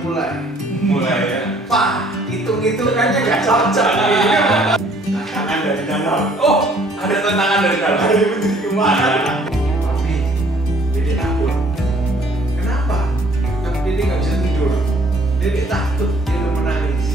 mulai. Mulai ya. Pak, hitung-hitungannya nggak cocok. Tantangan dari dalam. Oh, ada tantangan dari dalam. Dari menteri keuangan. Tapi Dede takut. Kenapa? Tapi Dede nggak bisa tidur. Dede takut dia udah menangis.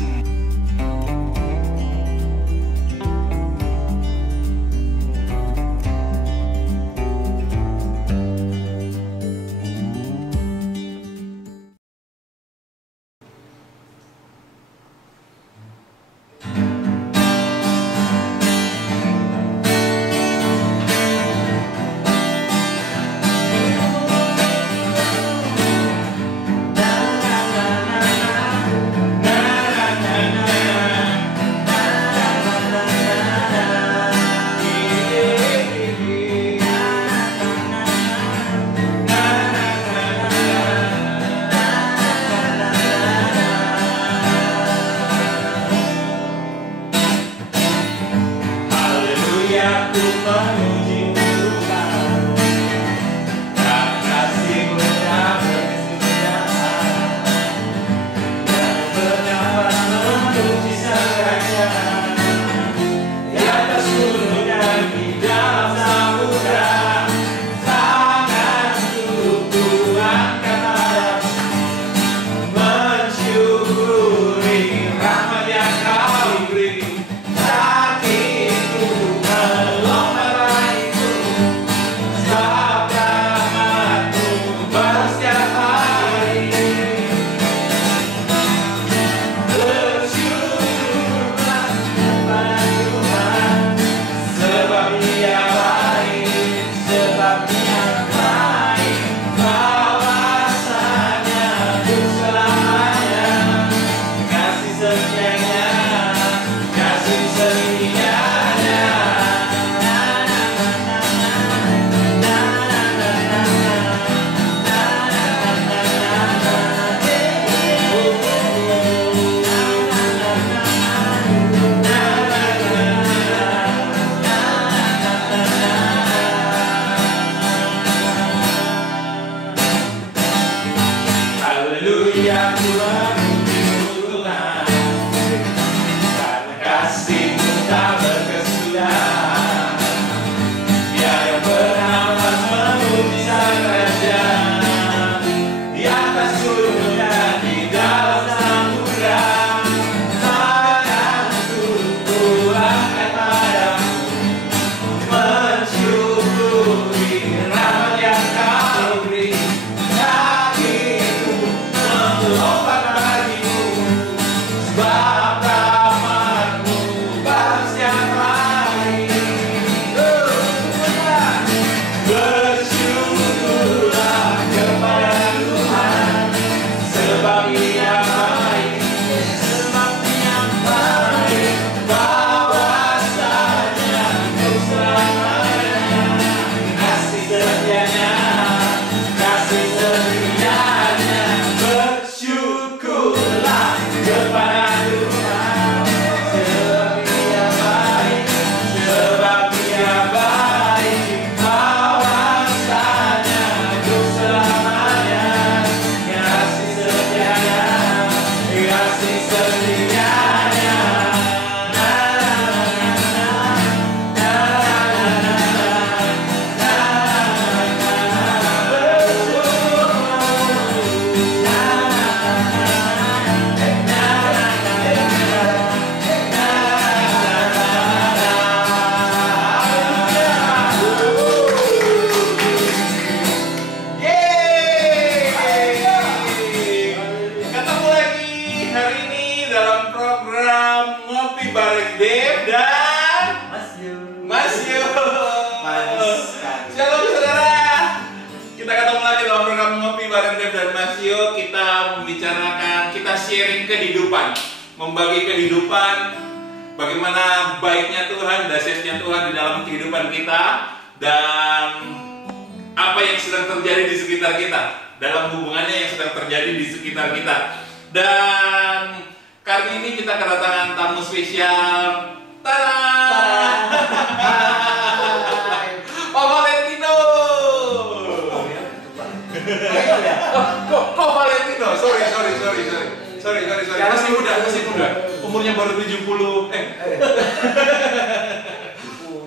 Kehidupan, membagi kehidupan, bagaimana baiknya Tuhan, dahsyatnya Tuhan di dalam kehidupan kita, dan apa yang sedang terjadi di sekitar kita, dalam hubungannya yang sedang terjadi di sekitar kita. Dan kali ini kita kedatangan tamu spesial. Tada! Pak Valentino. Kok Valentino? Sorry. masih muda. Umurnya baru 70.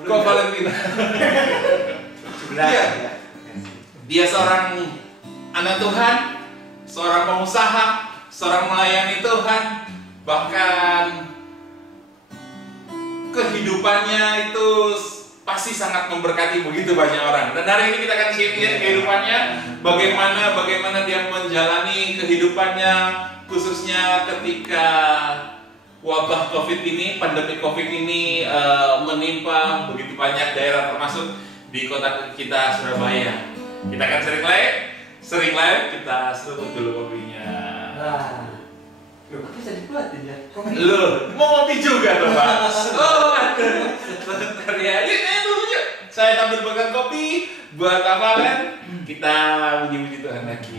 Kok Valentina? Dia seorang anak Tuhan, seorang pengusaha, seorang melayani Tuhan, bahkan kehidupannya itu pasti sangat memberkati begitu banyak orang. Dan hari ini kita akan lihat kehidupannya, bagaimana dia menjalani kehidupannya, khususnya ketika wabah COVID ini, pandemi COVID ini menimpa begitu banyak daerah, termasuk di kota kita Surabaya. Kita akan sering live, kita seruput dulu kopinya. Loh, kok bisa dibuatin ya? Loh, mau ngopi juga dong, Pak? Oh, sebentar ya. Yuk. Saya tampilkan kopi buat Valen. Kita puji-puji Tuhan lagi.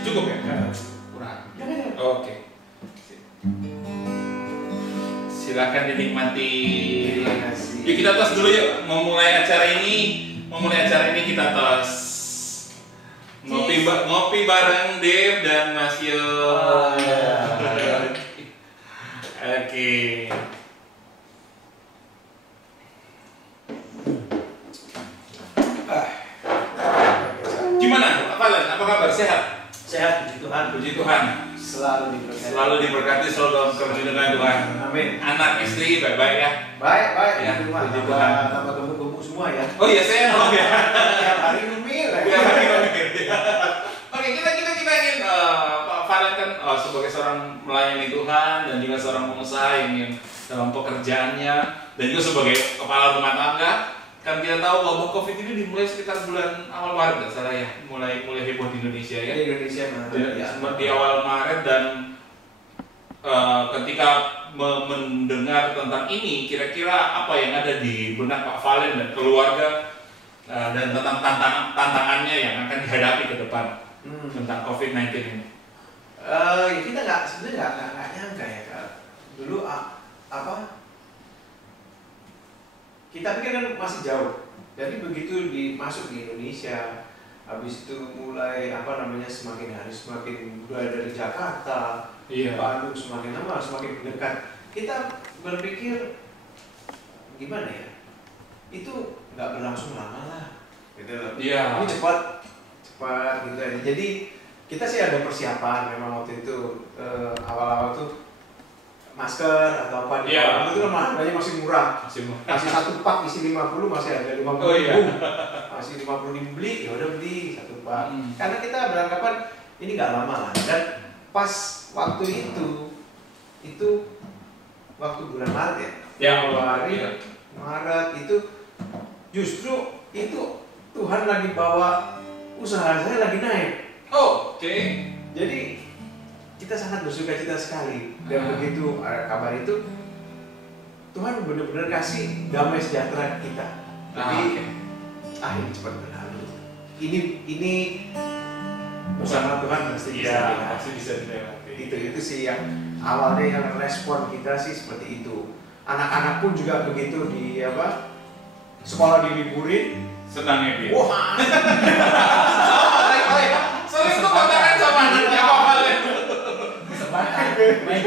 Cukup ya? Kurang. Oke. Silakan dinikmati. Yuk kita tos dulu yuk. Memulai acara ini kita tos. Ngopi bareng Dev dan Mas Yo. Oke. Gimana? Apa kabar? Sehat? Sehat, puji Tuhan. Puji Tuhan. Selalu diberkati, selalu dalam kerjaan Tuhan. Amin. Anak istri baik-baik ya? Baik. Ya, puji Tuhan. Tambah gemuk-gemuk semua ya. Oh iya, saya mau ya. Tiap hari ngomil. Oke, kita ingin Pak Valen kan sebagai seorang melayani Tuhan dan juga seorang pengusaha yang dalam pekerjaannya dan juga sebagai kepala rumah tangga. Kan kita tahu wabah COVID ini dimulai sekitar bulan awal Maret, nggak salah ya, mulai heboh di Indonesia ya. Di Indonesia Di awal Maret dan ketika mendengar tentang ini, kira-kira apa yang ada di benak Pak Valen dan keluarga dan tentang tantangannya yang akan dihadapi ke depan tentang COVID-19 ini? Kita sebenarnya nggak nyangka ya Kak. Dulu kita pikir kan masih jauh. Jadi begitu masuk di Indonesia, habis itu mulai semakin hari semakin mulai dari Jakarta, Bandung semakin lama semakin mendekat. Kita berpikir gimana ya? Itu nggak berlangsung lama lah, gitu loh. Ini cepat gitu aja. Jadi kita sih ada persiapan memang waktu itu awal-awal tuh masker atau apa itu kan harganya masih murah. Masih satu pak isi 50 masih ada 50.000. Masih 50.000 beli, ya udah beli satu pak. Karena kita beranggapan ini nggak lama lah. Dan pas waktu itu waktu bulan Maret ya. Maret itu justru itu Tuhan lagi bawa usaha saya lagi naik. Oke. Jadi kita sangat bersukacita sekali dan begitu kabar itu Tuhan benar-benar kasih damai sejahtera kita. Jadi akhirnya cepat berlalu. Ini bersama Tuhan pasti bisa dilewati. Itu sih yang awalnya yang respon kita sih seperti itu. anak-anak pun juga begitu di apa sekolah diliburin. Senangnya dia. Wah, Sering tuh kontakan sama anaknya Pak Valen.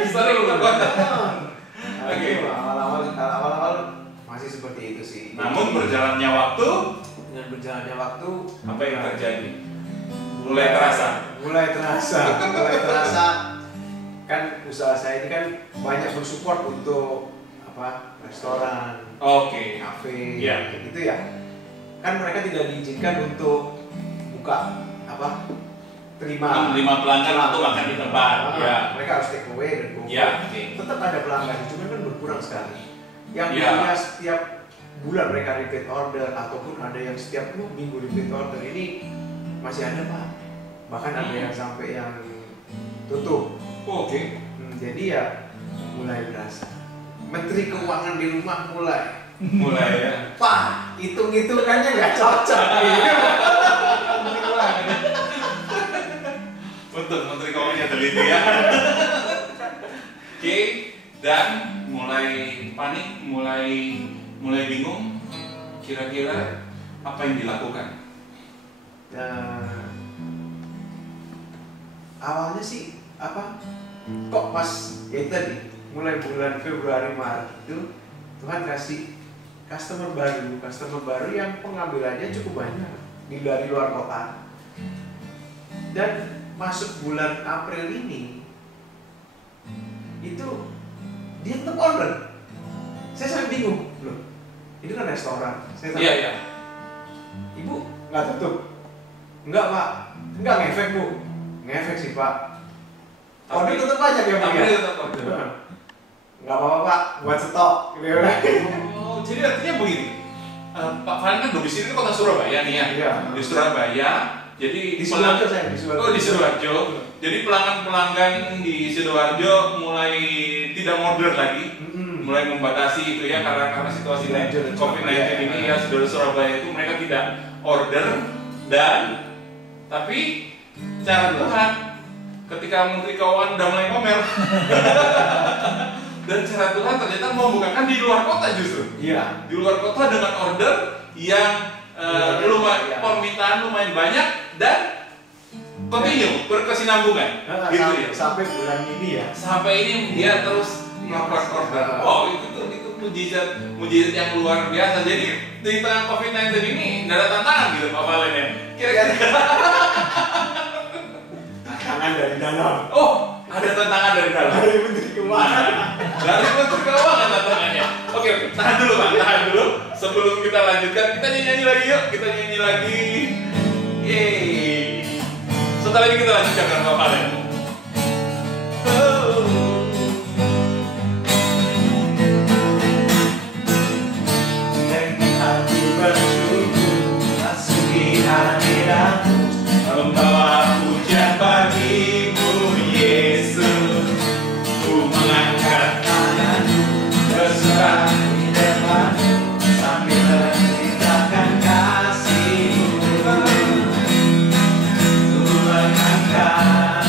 Sering tuh kontakan. Oke. Awal-awal masih seperti itu sih. Namun berjalannya waktu, Dengan berjalannya waktu, apa yang terjadi? Mulai terasa. mulai terasa. Kan usaha saya ini kan banyak bersupport untuk apa restoran, Oke. kafe, Iya. kayak gitu ya. Kan mereka tidak diizinkan untuk buka apa terima Pelanggan untuk makan di tempat. Ya. Mereka harus take away dan go. Ya. Oke. Tetap ada pelanggan, cuma kan berkurang sekali. Yang Ya. punya setiap bulan mereka repeat order ataupun ada yang setiap minggu repeat order ini masih ada Pak. Bahkan ada yang sampai yang tutup. Oke. Jadi ya mulai berasa. Menteri Keuangan di rumah Mulai ya. Pak, hitung-hitungannya nggak cocok. Untuk Menteri Keuangannya teliti ya. Oke. Dan mulai panik, mulai bingung. Kira-kira apa yang dilakukan? Awalnya sih apa? Kok pas ya itu tadi mulai bulan Februari Maret itu Tuhan kasih customer baru yang pengambilannya cukup banyak dari luar kota. Dan masuk bulan April ini itu dia tetap order. Saya sampai bingung loh. Ini kan restoran. Saya tanya, Iya. Ibu nggak tutup? Enggak Pak, enggak ngefek Bu. Ngefek sih Pak. Order tetap banyak ya Pak ya? Tetap order. Nggak apa-apa Pak, buat stok. Gitu kan? Oh, jadi artinya begini. Pak Valen kan domisili di kota Surabaya nih ya. Iya. Di Surabaya. Jadi Di Sidoarjo saya, di Sidoarjo. Oh, di Sidoarjo. Jadi pelanggan-pelanggan di Sidoarjo mulai tidak order lagi. Mulai membatasi itu ya karena situasi COVID-19 ini ya saudara Surabaya itu mereka tidak order dan tapi cara Tuhan ketika Menteri Keuangan udah mulai ngomel dan cara Tuhan ternyata membukakan di luar kota justru. Iya. Di luar kota dengan order yang permintaan lumayan banyak dan continue berkesinambungan gitu ya. Sampai bulan ini ya. Sampai ini dia terus melakukan order. Wow, itu mujizat yang luar biasa. Jadi di tengah COVID-19 ini nggak ada tantangan gitu Pak Valen ya. Kira-kira Tantangan dari dalam. oh, ada tantangan dari dalam. Dari Menteri Keuangan. Dari Menteri Keuangan tantangannya. Oke, tahan dulu Pak, tahan dulu. Sebelum kita lanjutkan, kita nyanyi lagi yuk. Kita nyanyi lagi. Yeay. Setelah ini kita lanjutkan dengan Pak Valen. Membawa pujian bagimu Yesus, ku mengangkat tanganku berserah di depanmu sambil menceritakan kasihmu. Ku mengangkat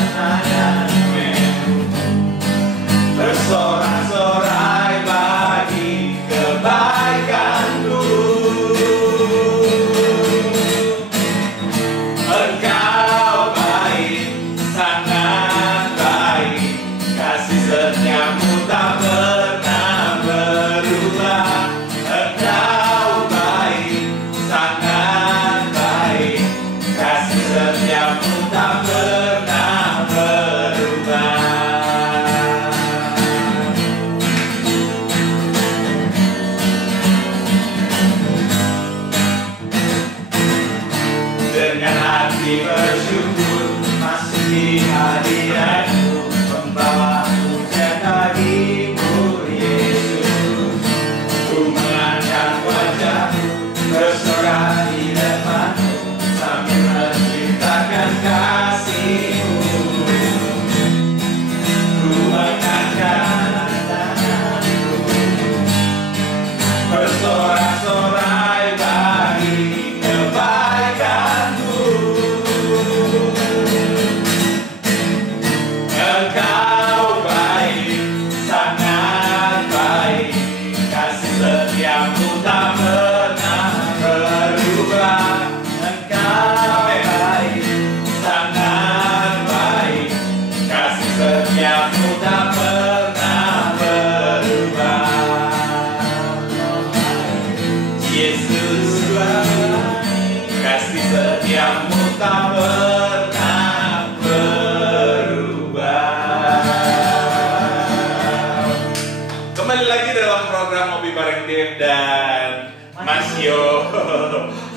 Arif dan Mas Yo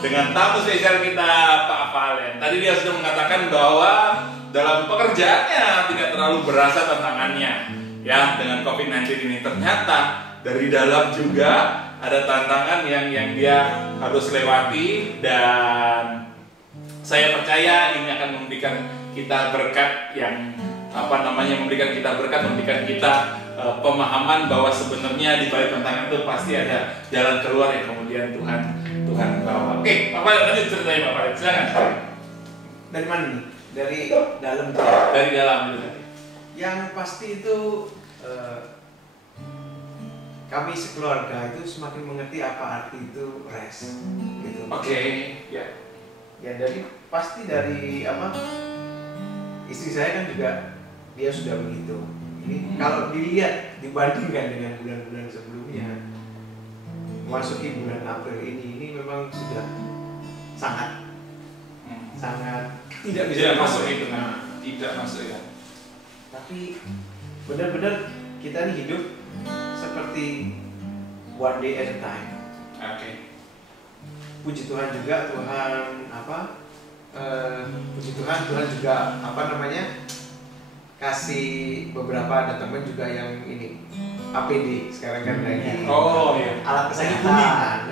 dengan tamu spesial kita Pak Valen. Tadi dia sudah mengatakan bahwa dalam pekerjaannya tidak terlalu berasa tantangannya ya dengan COVID-19 ini. Ternyata dari dalam juga ada tantangan yang dia harus lewati, dan saya percaya ini akan memberikan kita berkat yang memberikan kita pemahaman bahwa sebenarnya di balik tantangan itu pasti ada jalan keluar yang kemudian Tuhan bawa. Oke, Pak Valen, lanjut ceritanya Pak Valen, silakan. Dari mana nih? Dari dalam. Dari dalam itu tadi. Yang pasti itu kami sekeluarga itu semakin mengerti apa arti itu rest, gitu. Oke, ya. Ya pasti dari istri saya kan juga dia sudah begitu. Ini kalau dilihat dibandingkan dengan bulan-bulan sebelumnya, memasuki bulan April ini memang sudah sangat tidak bisa masuk itu, tidak masuk ya. Tapi benar-benar kita ini hidup seperti one day at a time. Oke. Puji Tuhan juga Tuhan juga kasih beberapa ada teman juga yang ini APD sekarang kan lagi alat kesehatan.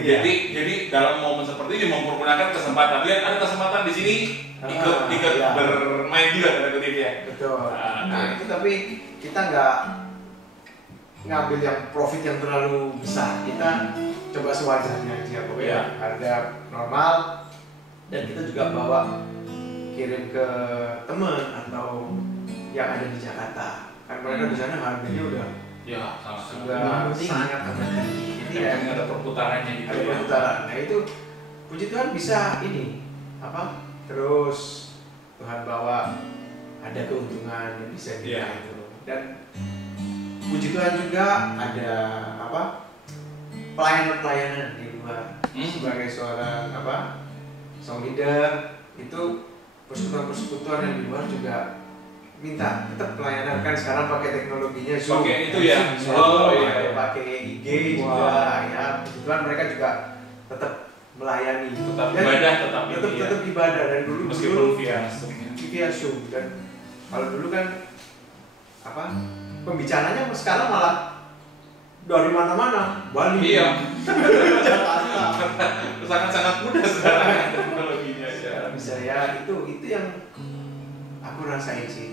Jadi dalam momen seperti ini mempergunakan kesempatan. Lihat ada kesempatan di sini ikut bermain juga tanda kutip ya. Betul. Nah itu tapi kita nggak ngambil yang profit yang terlalu besar. Kita coba sewajarnya aja, pokoknya harga normal, dan kita juga bawa kirim ke teman atau yang ada di Jakarta. Kan mereka di sana harganya udah sangat amat tinggi. Jadi ada perputarannya gitu. Ada perputaran. Nah itu puji Tuhan bisa terus Tuhan bawa ada keuntungan yang bisa kita itu. Dan puji Tuhan juga ada pelayanan di luar. Sebagai seorang song leader itu persekutuan yang di luar juga minta tetap pelayanan, kan sekarang pakai teknologinya Zoom. Pakai itu ya. Pakai IG juga ya. Puji Tuhan mereka juga tetap melayani. Tetap ibadah dan dulu meskipun via Zoom. Dan kalau dulu kan pembicaranya sekarang malah dari mana-mana, Bali. Iya. Jakarta. Sangat mudah sekarang teknologinya ya. Bisa ya, itu yang aku rasain sih.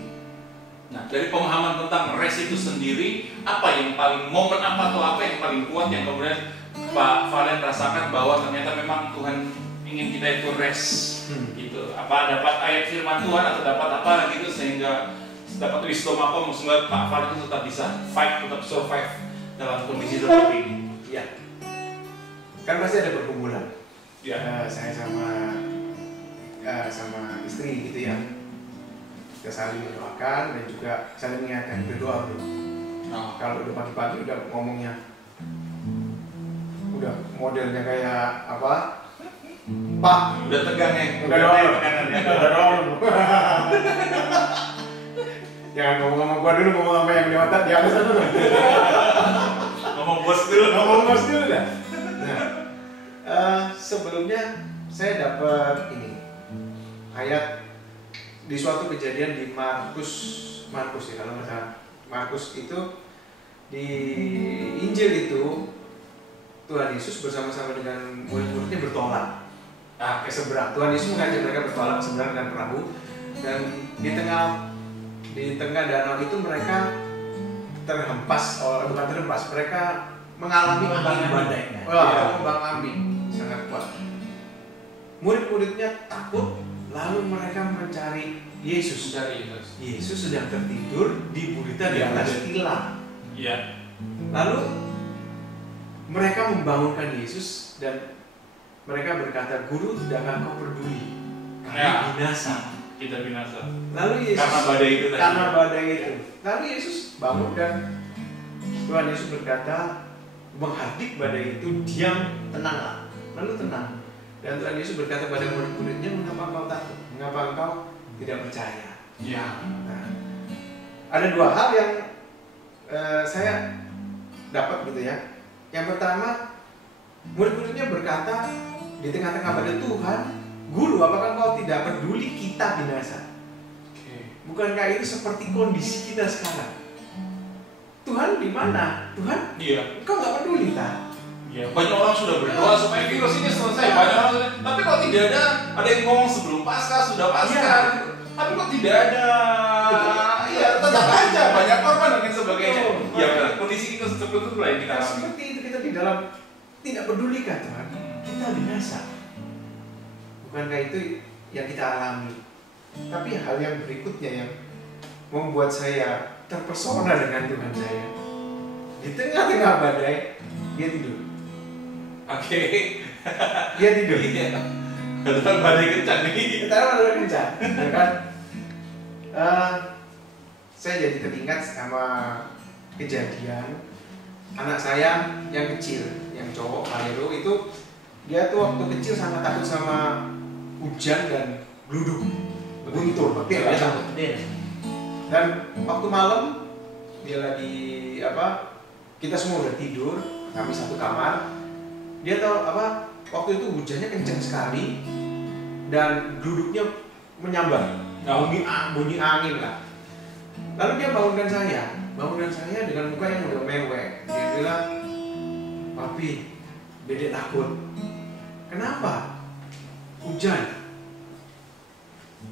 Nah, dari pemahaman tentang rest itu sendiri, momen apa yang paling kuat yang kemudian Pak Valen rasakan bahwa ternyata memang Tuhan ingin kita itu rest gitu. Apa dapat ayat firman Tuhan atau dapat apa gitu sehingga dapat wisdom sehingga Pak Valen itu tetap bisa tetap survive dalam kondisi seperti ini. Iya. Kan pasti ada pergumulan. Ya. Saya sama istri gitu ya. Kita saling mendoakan dan juga saling mengingatkan, berdoa bro. Kalau udah pagi-pagi udah ngomongnya, udah modelnya kayak Pak, udah tegang ya. Udah doang. Jangan ngomong sama gua dulu, ngomong sama yang lewat di atas dulu. Ngomong bos dulu dah. Nah, sebelumnya saya dapat ayat di suatu kejadian di Markus ya kalau nggak salah. Markus itu di Injil itu Tuhan Yesus bersama-sama dengan murid-muridnya bertolak ke seberang. Tuhan Yesus mengajak mereka bertolak ke seberang dengan perahu, dan di tengah danau itu mereka mereka mengalami angin badai. Ombak ambing sangat kuat. Murid-muridnya takut, lalu mereka mencari Yesus. Yesus sedang tertidur di gurita di atas tilam. Iya. Lalu mereka membangunkan Yesus dan mereka berkata, "Guru, tidakkah kau peduli? Kami binasa." Kita binasa. Lalu Yesus karena badai itu. Lalu Yesus bangun dan Tuhan Yesus berkata, menghardik badai itu, diam, tenanglah. Lalu tenang. Dan Tuhan Yesus berkata pada murid-muridnya, mengapa engkau takut? Mengapa engkau tidak percaya? Ya. Nah, ada dua hal yang saya dapat gitu ya. Yang pertama, murid-muridnya berkata di tengah-tengah badai, Tuhan, Guru, apakah Engkau tidak peduli kita binasa? Bukankah itu seperti kondisi kita sekarang? Tuhan di mana? Tuhan, Engkau nggak peduli tak? Ya, banyak orang sudah berdoa supaya virus ini selesai. Banyak orang sudah, tapi kok tidak ada yang ngomong sebelum Paskah, sudah Paskah. Tapi kok tidak ada? Iya, tetap aja banyak korban dan sebagainya. Ya, kondisi kita seperti itu lah yang kita alami. Seperti itu kita di dalam tidak pedulikan Tuhan. Kita binasa. Bukankah itu yang kita alami? Tapi hal yang berikutnya yang membuat saya terpesona dengan Tuhan saya. Di tengah-tengah badai, dia tidur. Oke. Dia tidur. Iya. Kebetulan badai kencang nih. Kita badai kencang, ya kan? Saya jadi teringat sama kejadian anak saya yang kecil, yang cowok, Valero itu, dia tuh waktu kecil sangat takut sama hujan dan gluduk, guntur, petir, dia takut. Dan waktu malam dia lagi kita semua udah tidur, kami satu kamar. Dia tahu waktu itu hujannya kencang sekali dan gluduknya menyambar, bunyi angin lah. Lalu dia bangunkan saya dengan muka yang udah mewek. Dia bilang, Papi, Dedek takut. Kenapa? Hujan.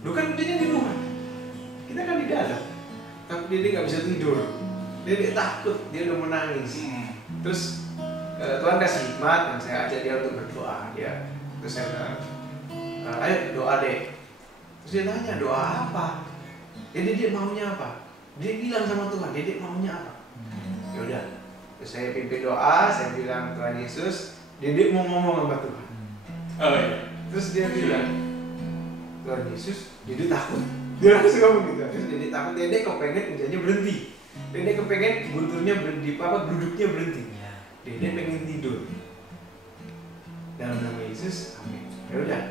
Lu kan hujannya di luar, kita kan di dalam. Tapi Dedek nggak bisa tidur. Dedek takut, dia udah menangis. Terus Tuhan kasih hikmat dan saya ajak dia untuk berdoa. Terus saya bilang, ayo doa deh. Terus dia tanya, doa apa? Dedek maunya apa? Dia bilang sama Tuhan, Dedek maunya apa? Ya udah. Terus saya pimpin doa, saya bilang, Tuhan Yesus, Dedek mau ngomong sama Tuhan. Oh, iya. Terus dia bilang, Tuhan Yesus, Dedek takut. Dia langsung ngomong gitu. Terus Dedek takut, Dedek kepengen hujannya berhenti. Dedek kepengen gunturnya berhenti, gluduknya berhenti. Dedek pengen tidur. Dalam nama Yesus, amin. Ya udah.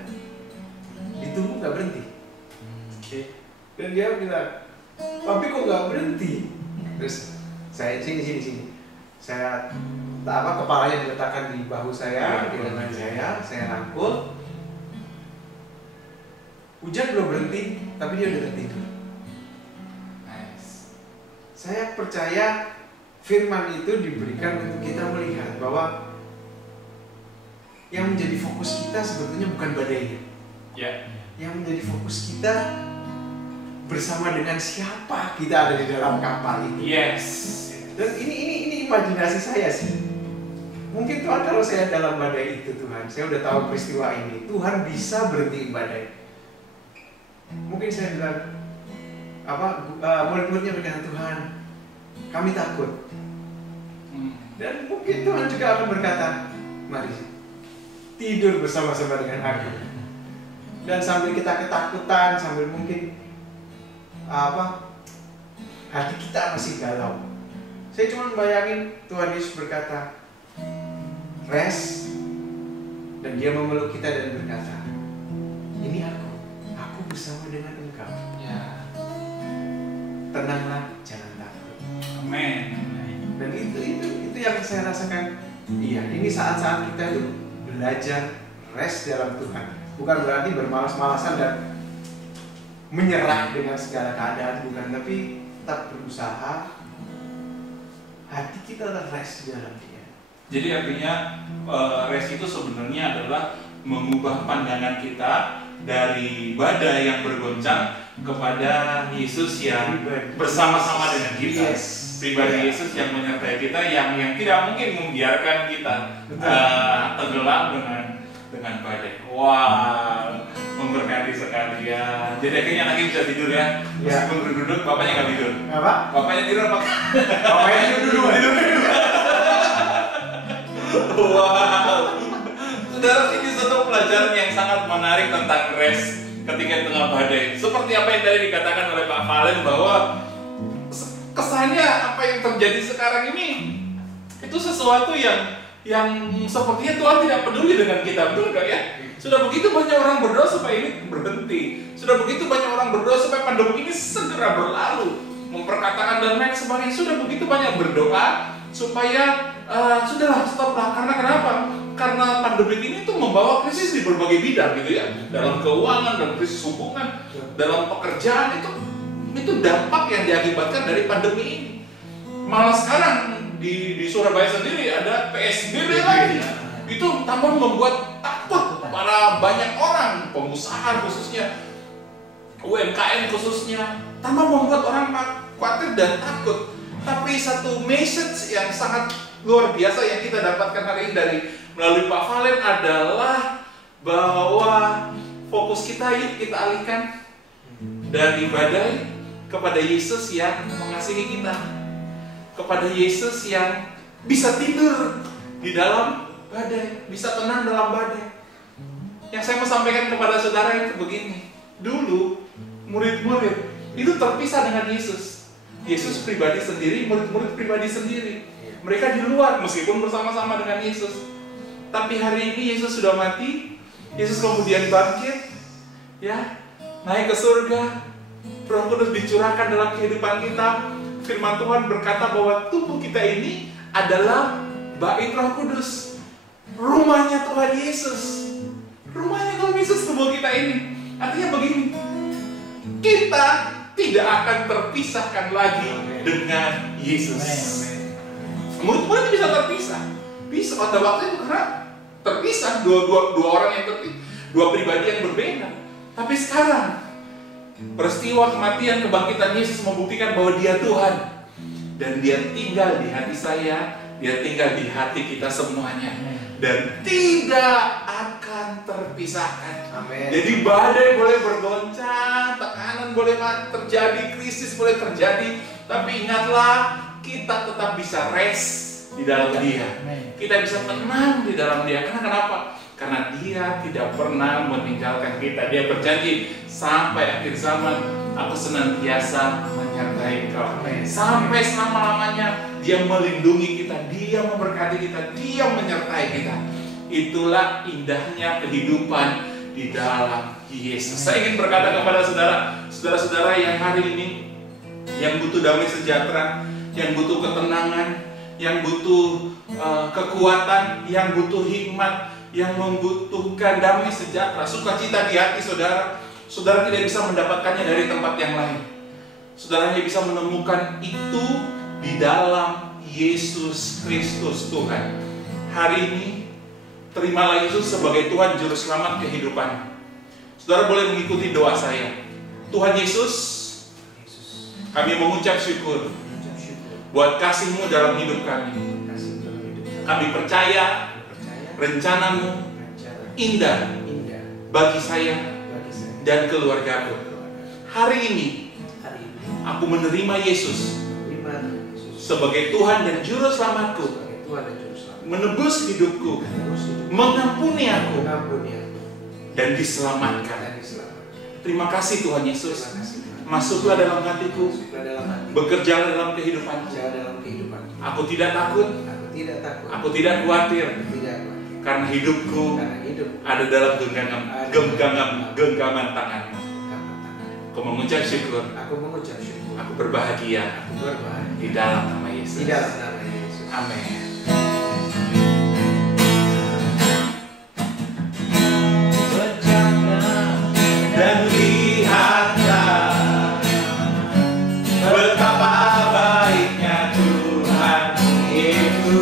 Ditunggu nggak berhenti. Dan dia bilang, Papi kok nggak berhenti? Terus saya sini. Saya kepalanya diletakkan di bahu saya, di lengan saya rangkul. Hujan belum berhenti, tapi dia udah tertidur. Nice. Saya percaya firman itu diberikan untuk kita melihat bahwa yang menjadi fokus kita sebetulnya bukan badainya. Yang menjadi fokus kita bersama dengan siapa kita ada di dalam kapal ini. Yes. Dan ini imajinasi saya sih. Mungkin Tuhan kalau saya dalam badai itu, Tuhan, saya udah tahu peristiwa ini, Tuhan bisa berhentiin badai. Mungkin saya bilang, murid-muridnya berkata, Tuhan, kami takut. Dan mungkin Tuhan juga akan berkata, mari tidur bersama-sama dengan aku. Dan sambil kita ketakutan, sambil mungkin hati kita masih galau. Saya cuma bayangin Tuhan Yesus berkata, rest, dan dia memeluk kita dan berkata, ini aku bersama dengan engkau. Tenanglah, jangan takut. Amen. Dan itu yang saya rasakan. Iya, ini saat-saat kita itu belajar rest dalam Tuhan. Bukan berarti bermalas-malasan dan menyerah dengan segala keadaan, bukan, tapi tetap berusaha. Hati kita tetap rest di dalam Dia. Jadi artinya rest itu sebenarnya adalah mengubah pandangan kita dari badai yang bergoncang kepada Yesus yang bersama-sama dengan kita. Pribadi Yesus yang menyertai kita, yang tidak mungkin membiarkan kita tenggelam dengan badai. Wow, memberkati sekalian. Jadi akhirnya anaknya bisa tidur ya. Meskipun duduk, bapaknya nggak tidur. Apa? Bapaknya tidur apa? Bapaknya tidur dulu. Wow. Saudara, ini satu pelajaran yang sangat menarik tentang rest ketika di tengah badai. Seperti apa yang tadi dikatakan oleh Pak Valen, bahwa kesannya apa yang terjadi sekarang ini itu sesuatu yang sepertinya Tuhan tidak peduli dengan kita, betul nggak ya? Sudah begitu banyak orang berdoa supaya ini berhenti. Sudah begitu banyak orang berdoa supaya pandemi ini segera berlalu, memperkatakan dan lain sebagainya. Sudah begitu banyak berdoa supaya sudahlah stoplah. Karena kenapa? Karena pandemi ini tuh membawa krisis di berbagai bidang gitu ya, dalam keuangan, dalam krisis hubungan, dalam pekerjaan itu dampak yang diakibatkan dari pandemi ini. Malah sekarang di Surabaya sendiri ada PSBB lagi. Itu tambah membuat takut para banyak orang, pengusaha khususnya, UMKM khususnya, tambah membuat orang khawatir dan takut. Tapi satu message yang sangat luar biasa yang kita dapatkan hari ini melalui Pak Valen adalah bahwa fokus kita yuk kita alihkan dari badai kepada Yesus yang mengasihi kita, kepada Yesus yang bisa tidur di dalam badai, bisa tenang dalam badai. Yang saya mau sampaikan kepada saudara itu begini, dulu murid-murid itu terpisah dengan Yesus. Yesus pribadi sendiri, murid-murid pribadi sendiri. Mereka di luar meskipun bersama-sama dengan Yesus. Tapi hari ini Yesus sudah mati, Yesus kemudian bangkit, ya, naik ke surga. Roh Kudus dicurahkan dalam kehidupan kita. Firman Tuhan berkata bahwa tubuh kita ini adalah bait Roh Kudus, rumahnya Tuhan Yesus. Rumahnya Tuhan Yesus tubuh kita ini. Artinya begini, kita tidak akan terpisahkan lagi dengan Yesus. Murid-murid bisa terpisah, bisa pada waktu itu karena terpisah dua orang yang dua pribadi yang berbeda. Tapi sekarang peristiwa kematian kebangkitan Yesus membuktikan bahwa Dia Tuhan dan Dia tinggal di hati saya, Dia tinggal di hati kita semuanya dan tidak akan terpisahkan. Amin. Jadi badai boleh bergoncang, tekanan boleh terjadi, krisis boleh terjadi, tapi ingatlah kita tetap bisa rest di dalam Dia. Kita bisa tenang di dalam Dia. Karena kenapa? Karena Dia tidak pernah meninggalkan kita. Dia berjanji sampai akhir zaman aku senantiasa menyertai kau. Sampai selama-lamanya Dia melindungi kita, Dia memberkati kita, Dia menyertai kita. Itulah indahnya kehidupan di dalam Yesus. Saya ingin berkata kepada saudara-saudara yang hari ini yang butuh damai sejahtera, yang butuh ketenangan, yang butuh kekuatan, yang butuh hikmat, yang membutuhkan damai sejahtera, sukacita di hati saudara. Saudara tidak bisa mendapatkannya dari tempat yang lain. Saudara hanya bisa menemukan itu di dalam Yesus Kristus Tuhan. Hari ini terimalah Yesus sebagai Tuhan Juru Selamat kehidupan. Saudara boleh mengikuti doa saya. Tuhan Yesus, kami mengucap syukur buat kasih-Mu dalam hidup kami. Kami percaya rencana-Mu indah bagi saya dan keluargaku. Hari ini aku menerima Yesus sebagai Tuhan dan Juru Selamatku, menebus hidupku, mengampuni aku, dan diselamatkan. Terima kasih Tuhan Yesus. Masuklah dalam hatiku, bekerjalah dalam kehidupanku. Aku tidak takut, aku tidak khawatir, karena hidupku ada dalam genggaman tangan. Aku mengucap syukur, aku berbahagia di dalam nama Yesus. Amin. Dan lihatlah betapa baiknya Tuhan itu,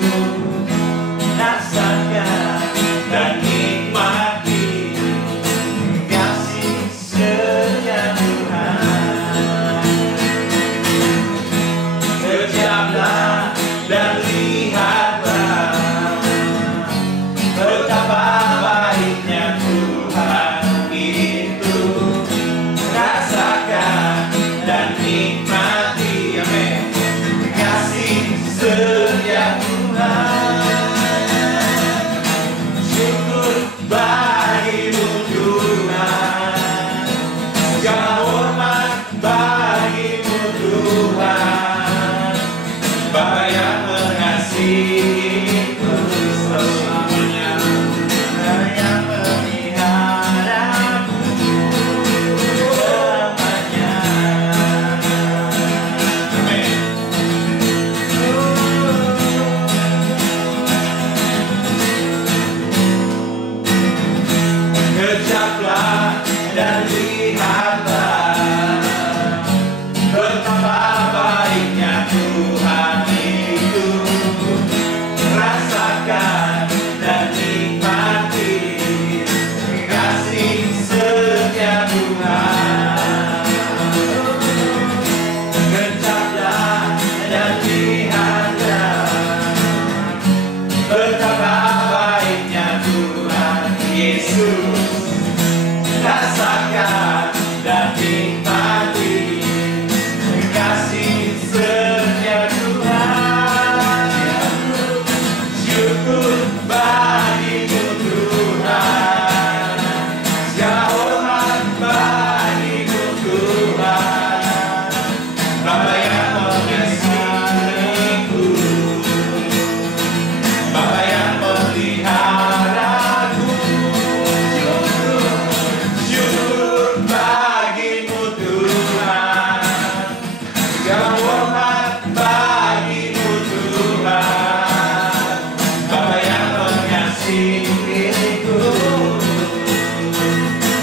rasakan dan nikmati kasih setia Tuhan. Kejamlah dan lihatlah betapa baiknya Tuhan itu, rasakan dan nikmati, amin, kasih setia Tuhan. Syukur bagimu Tuhan, segala hormat bagimu Tuhan, Bapa yang mengasihiku selamanya, yang meliharaku selamanya. Betapa baiknya Tuhan itu, rasakan dan nikmati kasih setia Tuhan. Kencaplah dan lihatlah betapa baiknya Tuhan Yesus, rasakan dan nikmati kasih setia Tuhan. Syukur bagimu Tuhan, segala hormat bagimu Tuhan, Bapa yang mengasihiku, Bapa yang memeliharaku. Syukur bagimu Tuhan, segala hormat bagimu Tuhan, Bapa yang mengasihiku,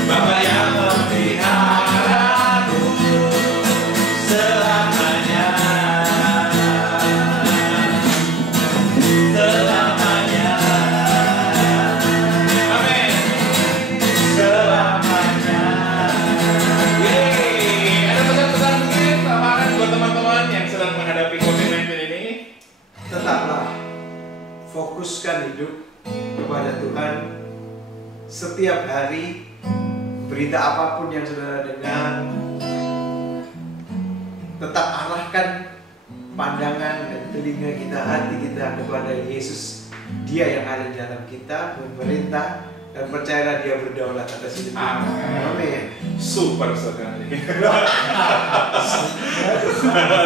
Bapa yang memeliharaku selamanya, selamanya. Amin. Selamanya. Yeay. Ada pesan-pesan mungkin tambahan buat teman-teman yang sedang menghadapi COVID-19 ini? Tetaplah fokuskan hidup kepada Tuhan setiap hari. Berita apapun yang saudara dengar, tetap arahkan pandangan dan telinga kita, hati kita kepada Yesus. Dia yang ada di dalam kita, memerintah, dan percayalah Dia berdaulat atas hidup kita. Amin. Super sekali.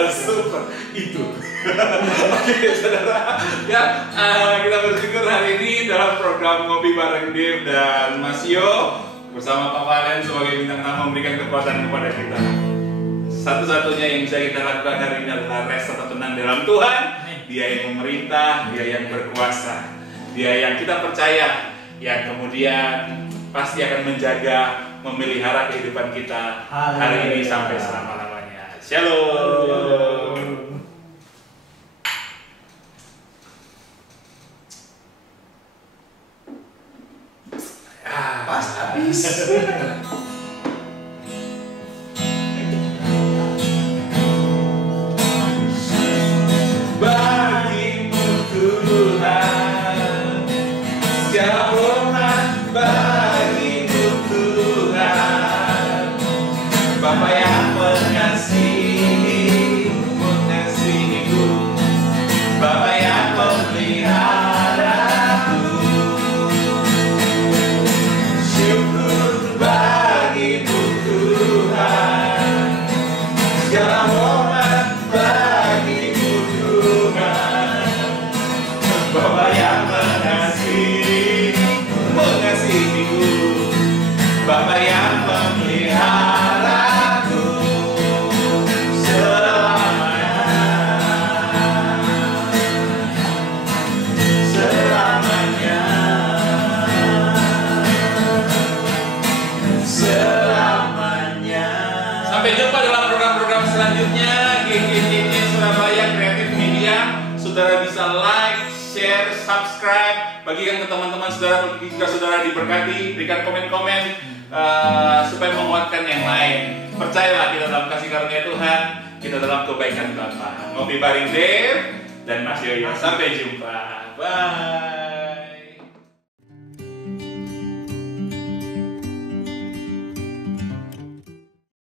Super itu. Oke, saudara. Ya, kita bersyukur hari ini dalam program Ngopi bareng Dev dan Mas Yo bersama Pak Valen sebagai bintang tamu memberikan kekuatan kepada kita. Satu-satunya yang bisa kita lakukan hari ini adalah rest atau tenang dalam Tuhan. Dia yang memerintah, Dia yang berkuasa, Dia yang kita percaya, yang kemudian pasti akan menjaga, memelihara kehidupan kita hari ini sampai selama-lamanya. Shalom. Pas habis. Bagimu Tuhan, segala hormat bagimu Tuhan, Bapa yang mengasihiku, Bapa yang memeliharaku. Syukur bagimu Tuhan, segala hormat bagimu Tuhan, Bapa yang mengasihiku, Bapa yang memeliharaku selamanya, selamanya, selamanya. Sampai jumpa dalam program-program selanjutnya. GGTT Surabaya Creative Media. Saudara bisa like, share, subscribe, bagikan ke teman-teman saudara jika saudara diberkati, berikan komen-komen supaya menguatkan yang lain. Percayalah kita dalam kasih karunia Tuhan, kita dalam kebaikan Bapa. Ngopi bareng Dev dan Mas Yoyo. Sampai jumpa. Bye.